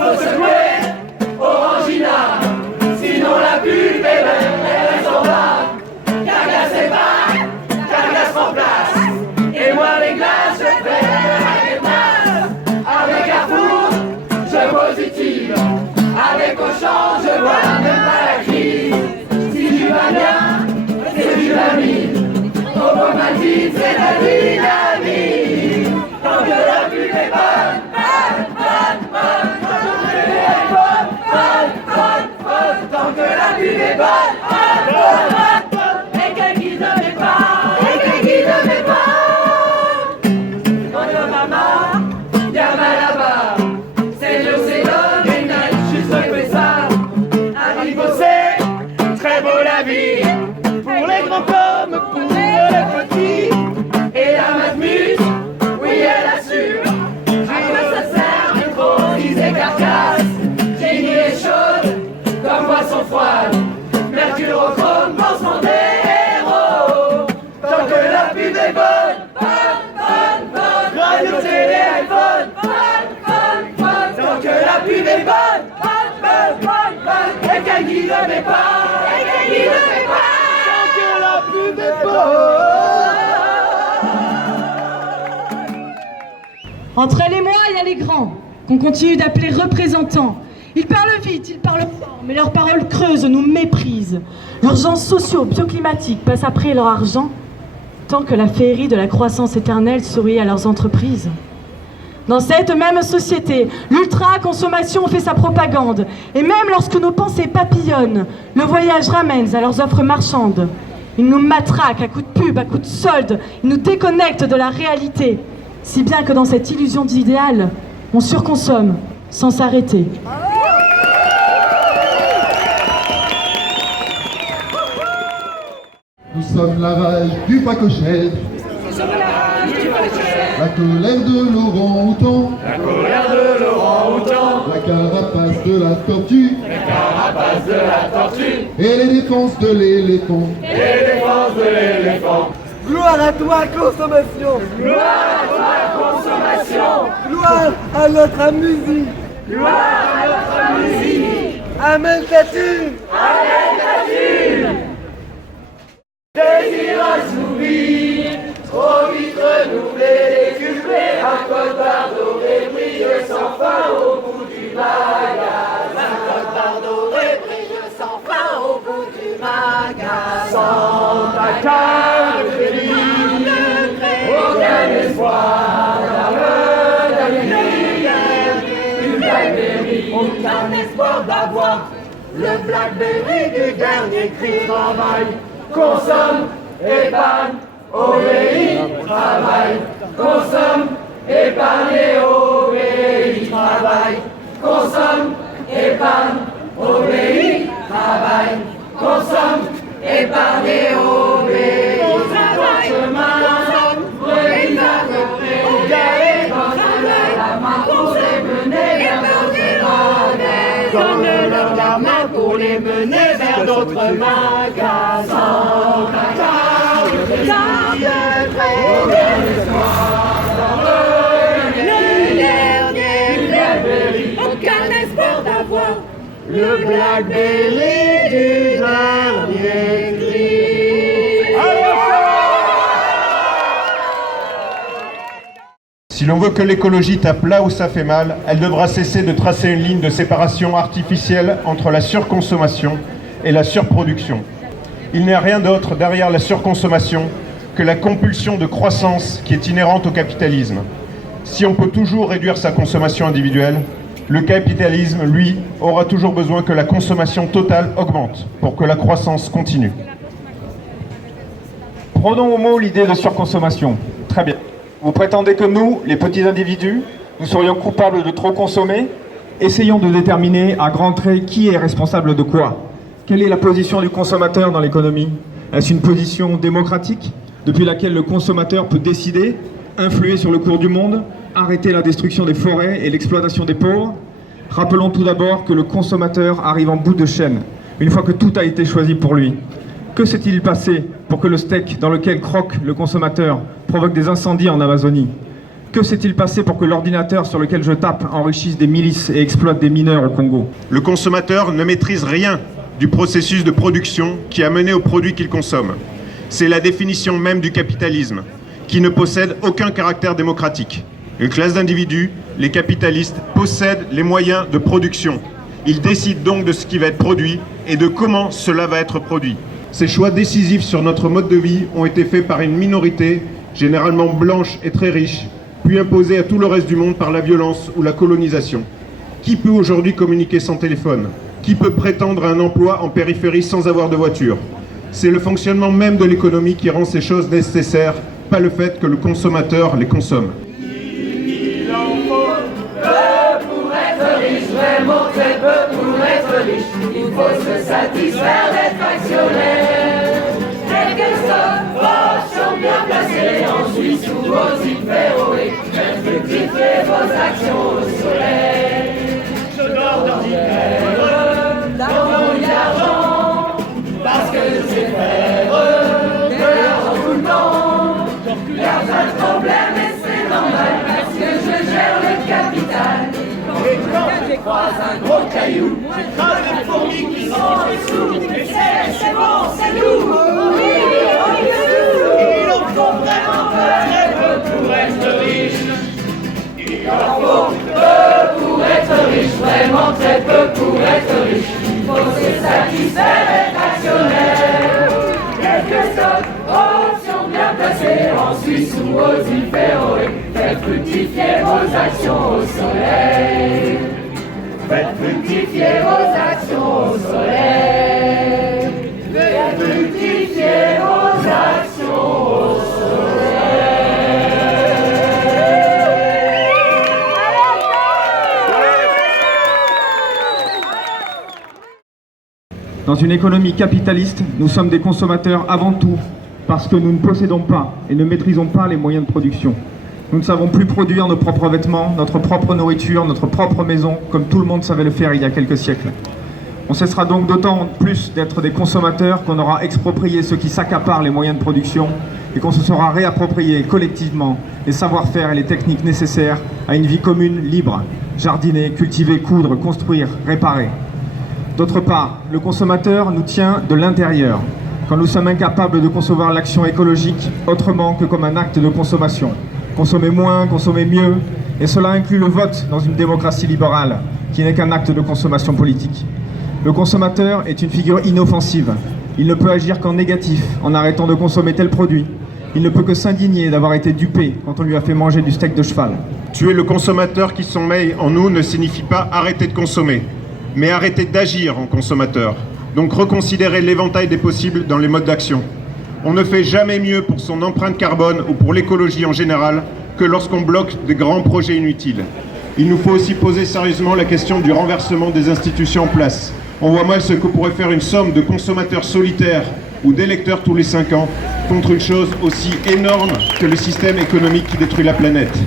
faut secouer Orangina, sinon la pub est elle s'en va. Cargas est bas, Cargas remplace. Et moi les glaces, je fais la glace. Avec Carrefour, je positive. Avec Auchan, je vois même pas la crise. Si tu vas bien, c'est du lamine. Automatique, c'est la dynamique. Tant que la pub est bonne, tant que la pub est bonne, et qu'elle guide mes pas, et qu'elle guide mes pas. Quand y'a maman, y'a là-bas. C'est le sénat, mais n'a juste fait ça. Arrive bosser, très beau la vie. Pour les grands comme pour les petits. Et la Matmut, oui elle assure. À quoi ça sert, micro, disait Carcasse. J'ai une est chaude, comme boisson froide. Mercurochrome, pansement des héros. Tant que la pub est bonne, radio, télé, iPhone, tant que la pub est bonne, et qu'elle guide mes pas, et qu'elle guide mes pas, tant que la pub est bonne. Entre elle et moi, il y a les grands, qu'on continue d'appeler représentants. Ils parlent vite, ils parlent fort, mais leurs paroles creuses nous méprisent. L'urgence socio-bioclimatique passe après leur argent, tant que la féerie de la croissance éternelle sourit à leurs entreprises. Dans cette même société, l'ultra-consommation fait sa propagande. Et même lorsque nos pensées papillonnent, le voyage ramène à leurs offres marchandes. Ils nous matraquent à coups de pub, à coups de solde. Ils nous déconnectent de la réalité. Si bien que dans cette illusion d'idéal, on surconsomme sans s'arrêter. Nous sommes la rage du Pacochel. La colère de Laurent-Houtan. La colère de Laurent-Houtan. La carapace de la tortue. La carapace de la tortue. Et les défenses de l'éléphant. Et les défenses de l'éléphant. Gloire à toi, consommation. Gloire à toi, consommation. Gloire à notre musique. Gloire à notre musique. Amen ta thune. Amen ta thune. Désireuse oublie, trop vite renouvelé, décuplé, un code barre doré, brille sans fin au bout du magasin. Un code barre doré, brille sans fin au bout du magasin. Sans ta carte de crédit, aucun espoir d'avenir, aucun espoir d'avoir le Blackberry du dernier cri. Travail, consomme, épargne, obéis, travail, consomme, épargne et obéis, travail, consomme, épargne, obéis, travail, consomme, épargne et obéis. Donne-leur la main pour les mener vers d'autres magasins. Sans ta carte de crédit, aucun espoir le dernier, aucun espoir d'avoir le Blackberry du dernier cri. Si l'on veut que l'écologie tape là où ça fait mal, elle devra cesser de tracer une ligne de séparation artificielle entre la surconsommation et la surproduction. Il n'y a rien d'autre derrière la surconsommation que la compulsion de croissance qui est inhérente au capitalisme. Si on peut toujours réduire sa consommation individuelle, le capitalisme, lui, aura toujours besoin que la consommation totale augmente pour que la croissance continue. Prenons au mot l'idée de surconsommation. Très bien. Vous prétendez que nous, les petits individus, nous serions coupables de trop consommer? Essayons de déterminer à grands traits qui est responsable de quoi. Quelle est la position du consommateur dans l'économie? Est-ce une position démocratique, depuis laquelle le consommateur peut décider, influer sur le cours du monde, arrêter la destruction des forêts et l'exploitation des pauvres? Rappelons tout d'abord que le consommateur arrive en bout de chaîne, une fois que tout a été choisi pour lui. Que s'est-il passé pour que le steak dans lequel croque le consommateur provoque des incendies en Amazonie? Que s'est-il passé pour que l'ordinateur sur lequel je tape enrichisse des milices et exploite des mineurs au Congo? Le consommateur ne maîtrise rien du processus de production qui a mené au produit qu'il consomme. C'est la définition même du capitalisme, qui ne possède aucun caractère démocratique. Une classe d'individus, les capitalistes, possèdent les moyens de production. Ils décident donc de ce qui va être produit et de comment cela va être produit. Ces choix décisifs sur notre mode de vie ont été faits par une minorité, généralement blanche et très riche, puis imposés à tout le reste du monde par la violence ou la colonisation. Qui peut aujourd'hui communiquer sans téléphone? Qui peut prétendre à un emploi en périphérie sans avoir de voiture? C'est le fonctionnement même de l'économie qui rend ces choses nécessaires, pas le fait que le consommateur les consomme. Il en faut peu pour être riche, vraiment très peu pour être riche. Il faut se satisfaire d'être actionnaire. Quelques stocks bien placés en Suisse ou aux îles Féroé. Faites fructifier vos actions au soleil. Je dors d'ordinaire, dans mon lit d'argent, parce que je sais faire de l'argent tout le temps. Y'a pas de problème et c'est normal, parce que je gère le capital. Et quand je croise un gros caillou, j'écrase les fourmis qui sont dessous. Mais c'est bon, c'est nous. Il en faut vraiment très peu pour être riche. Il en faut peu pour être riche, vraiment très peu pour être riche. Il faut se satisfaire d'être actionnaire. Quelques stocks, options bien placées en Suisse ou aux îles Féroé. Faites fructifier vos actions au soleil. Faites fructifier vos actions au soleil. Faites fructifier vos actions au soleil. Dans une économie capitaliste, nous sommes des consommateurs avant tout, parce que nous ne possédons pas et ne maîtrisons pas les moyens de production. Nous ne savons plus produire nos propres vêtements, notre propre nourriture, notre propre maison, comme tout le monde savait le faire il y a quelques siècles. On cessera donc d'autant plus d'être des consommateurs qu'on aura exproprié ceux qui s'accaparent les moyens de production et qu'on se sera réapproprié collectivement les savoir-faire et les techniques nécessaires à une vie commune libre, jardiner, cultiver, coudre, construire, réparer. D'autre part, le consommateur nous tient de l'intérieur, quand nous sommes incapables de concevoir l'action écologique autrement que comme un acte de consommation. Consommer moins, consommer mieux, et cela inclut le vote dans une démocratie libérale, qui n'est qu'un acte de consommation politique. Le consommateur est une figure inoffensive. Il ne peut agir qu'en négatif, en arrêtant de consommer tel produit. Il ne peut que s'indigner d'avoir été dupé quand on lui a fait manger du steak de cheval. Tuer le consommateur qui sommeille en nous ne signifie pas arrêter de consommer, mais arrêter d'agir en consommateur. Donc reconsidérer l'éventail des possibles dans les modes d'action. On ne fait jamais mieux pour son empreinte carbone ou pour l'écologie en général que lorsqu'on bloque des grands projets inutiles. Il nous faut aussi poser sérieusement la question du renversement des institutions en place. On voit mal ce que pourrait faire une somme de consommateurs solitaires ou d'électeurs tous les 5 ans contre une chose aussi énorme que le système économique qui détruit la planète.